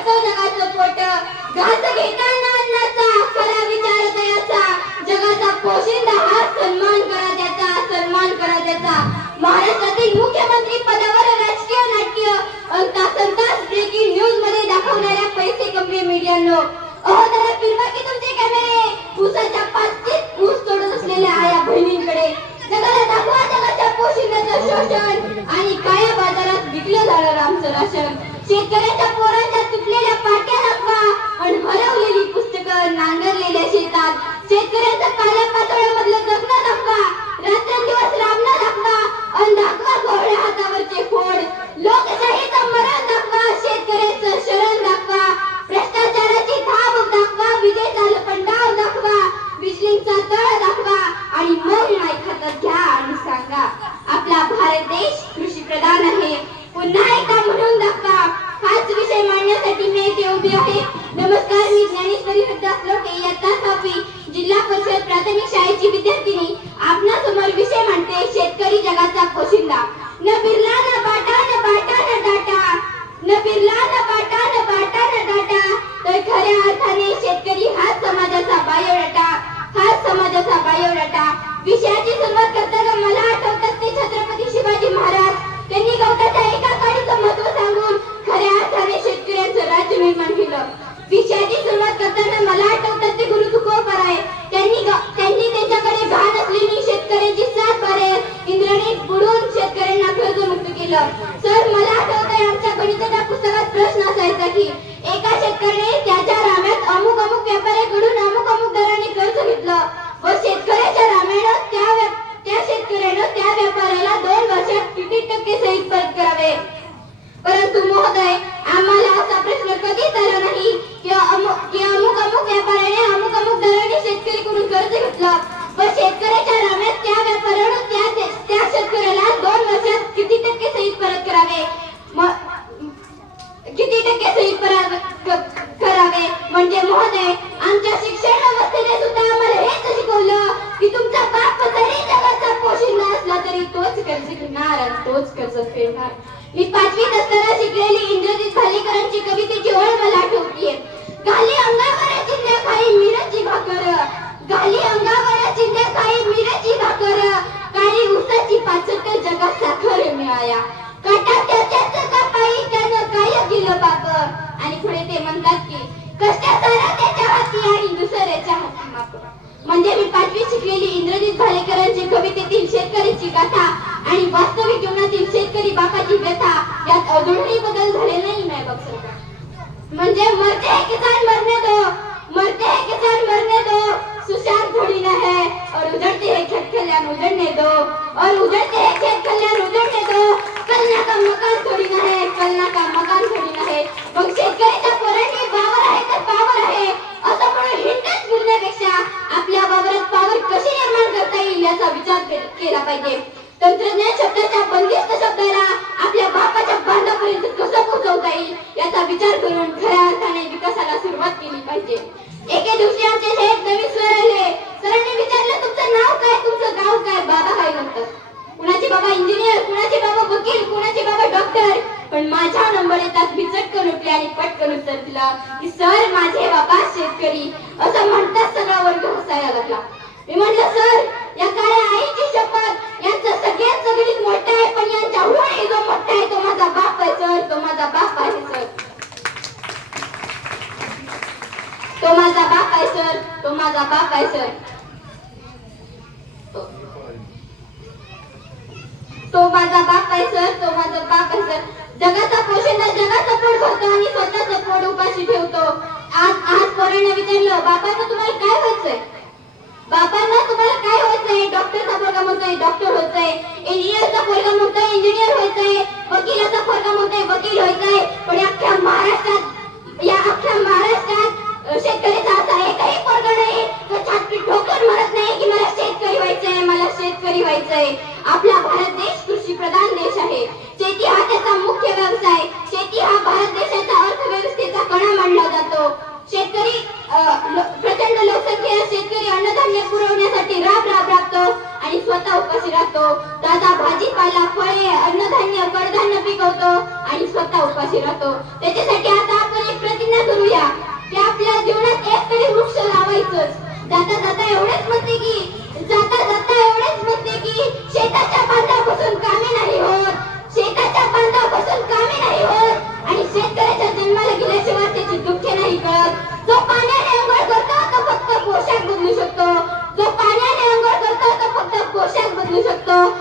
भरतो जगाचं पोट. घास घेताना अन्नाचा खरा विचार दयाचा. जगाचा पोशिंदा हा सन्मान करा त्याचा सन्मान करा त्याचा. महाराष्ट्रातील मुख्यमंत्री पदा शेतकऱ्याच्या पोरांच्या तुटलेल्या पाट्या दाखवा आणि हरवलेली पुस्तकं नांगरलेल्या शेतात. शेतकऱ्याचा काला करता विषयाची सुरुवात करताना मला आठवतात ते छत्रपती शिवाजी महाराज. त्यांनी गवताच्या एका काडीचं महत्त्व सांगून खऱ्या अर्थाने शेतकऱ्यांचं राज्य निर्माण केलं. विषयाची सुरुवात करताना मला आठवतात ते गुरु तुकोबराय त्यांनी त्यांनी त्यांच्याकडे भान असलेली शेतकऱ्यांची सात बारे इंद्रने बुडून शेतकऱ्यांना कर्जमुक्त केलं. सर मला आठवत आहे आमच्या गणिताच्या पुस्तकात प्रश्न असायचा की एका शेतकऱ्याने त्याच्या राम्यात अमुक अमुक व्यापाऱ्याकडून अमुक अमुक घेतलं व शेतकऱ्याच्या राम्यानं पोशिंदा तोच कर्ज घेणार आणि तोच कर्ज फेडणार. मी पाचवीत असताना शिकलेली इंद्रजित भालेकरांची कवितेची ओळ मला आठवतीये. गाली अंगावर चिंध्या खाई मिरची भाकर गाली अंगावर चिंध्या खाई मिरची भाकर काळी उसाची पाचट जगात साखर मिळाया. काटा त्याच्याच का पायी त्यानं काय केलं बाप? आणि पुढे ते म्हणतात की कष्टाचारा त्याच्या हाती आणि दुसऱ्याच्या हाती माप. म्हणजे मी पाचवी शिकलेली इंद्रजित भालेकरांची कवितेतील शेतकऱ्याची गाथा आणि वास्तविक जीवनातील शेतकरी बापाची व्यथा यात अजूनही बदल झाले नाही नाही बघ सरकार म्हणजे मरते हैं किसान मरने दो मरते है किसान मरने दो. सुशांत थोड़ी ना है और उजड़ते है खेत खलियान उजड़ने दो. और उजड़ते है खेत खलियान उजड़ने दो. कलना का मकान थोड़ी ना है कलना का मकान थोड़ी ना है. मग शेतकऱ्याच्या पोरांनी वावर आहे तर पावर आहे असं म्हणून हिंडत फिरण्यापेक्षा आपल्या वावरात पावर कशी निर्माण करता येईल याचा विचार के- केला पाहिजे तंत्रज्ञान शब्दाच्या बंदिस्त शब्दाला आपल्या बापाच्या बांधापर्यंत कसं पोहोचवता येईल याचा विचार करून खऱ्या अर्थाने विकासाला सुरुवात केली पाहिजे एके दिवशी आमचे शाळेत नवीन सर आले सरांनी विचारलं तुमचं नाव काय तुमचं गाव काय बाबा काय करतात कुणाचे बाबा इंजिनियर कुणाचे बाबा वकील कुणाचे बाबा डॉक्टर पण माझ्या नंबर येतात मी चटकन उठले आणि पटकन उत्तर दिला की सर माझे बाबा शेतकरी. असं म्हणताच सगळा वर्ग हसायला लागला. मी म्हटलं सर या काय आईची शपथ यांचं सगळ्यात सगळीत मोठं आहे पण यांच्या हुळे जो मोठा आहे तो माझा बाप आहे सर तो माझा बाप आहे सर. तो माझा बाप आहे सर तो माझा बाप आहे सर. तो माझा बाप आहे सर तो माझा बाप आहे सर जगाचा पोशिंदा जगाचा पोट भरतो आणि स्वतःच पोट उपाशी ठेवतो. आज आज पोरांना विचारलं बापांना तुम्हाला काय व्हायचंय? बापांना तुम्हाला काय व्हायचंय? डॉक्टरचा पोरगा म्हणतोय डॉक्टर होतोय इंजिनियरचा पोरगा म्हणतोय इंजिनियर व्हायचंय. वकिलाचा पोरगा म्हणतोय वकील होय आपला भारत देश कृषी प्रधान देश आहे. शेती हा त्याचा मुख्य व्यवसाय. शेती हा भारत देशाच्या अर्थव्यवस्थेचा कणा मानला जातो. शेतकरी प्रचंड लोकसंख्येला शेतकरी अन्नधान्य पुरवण्यासाठी राब राब राबतो आणि स्वतः उपाशी राहतो. दादा भाजीपाला फळे अन्नधान्य कडधान्य पिकवतो आणि स्वतः उपाशी राहतो. त्याच्यासाठी आता आपण एक प्रतिज्ञा करूया. की आपल्या जीवनात एक तरी वृक्ष लावायचंच. जाता जाता एवढेच म्हणते की 都